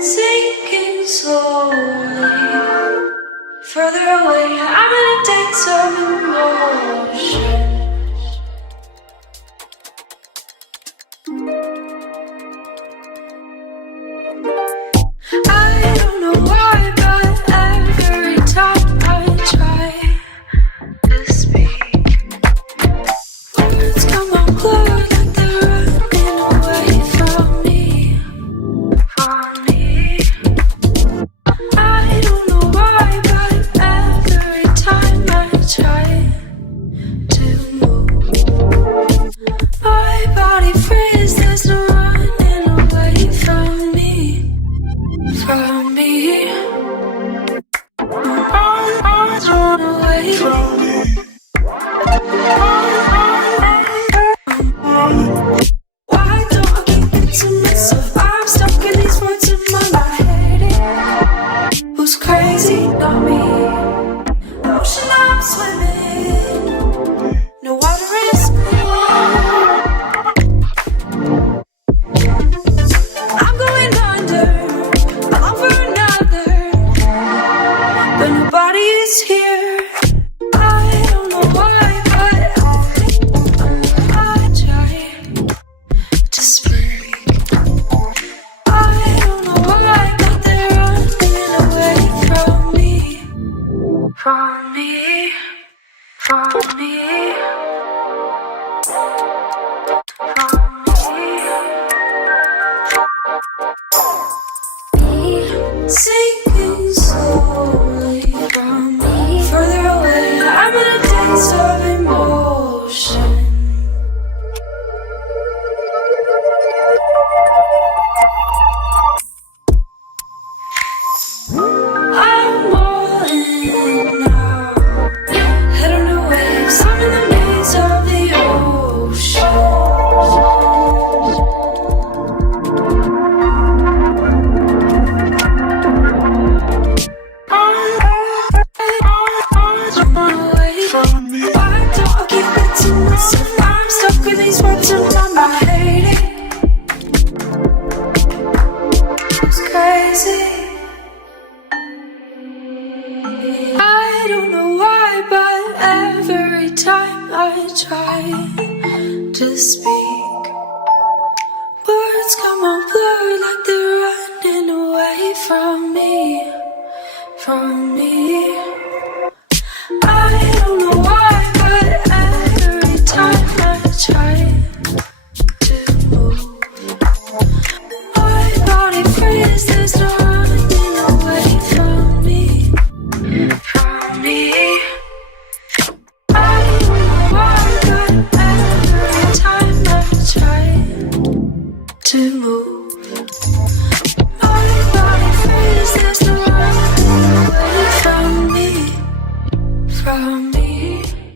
sinking slowly, further away. I'm in a dance of emotion. I don't know why, but every time I try to speak, words come out blurred like they're running away from me. I don't know why, but every time I try to move, my body freezes. There's no running away from me. From me, my arms run away from me. Why don't I keep it to myself? I'm stuck in these words in my head. Who's crazy? Not me. Ocean I'm swimming, no water is clear. I'm going under, I long for another, but nobody is here. I don't know why, but I try to speak. I don't know why, but they're running away from me. From me, from me, from me. Sinking slowly from me, further away. I'm in a dance of emotion. I'm all in now, head on the waves. I'm in the maze of the ocean. Why don't I keep it to myself? I'm stuck with these words in my head. It's crazy. I don't know why, but every time I try to speak, words come out blurred like they're running away from me. From me. I don't know why, but every time I try to move, my body freezes. There's no running away from me. From me. I don't know why, but every time I try to move,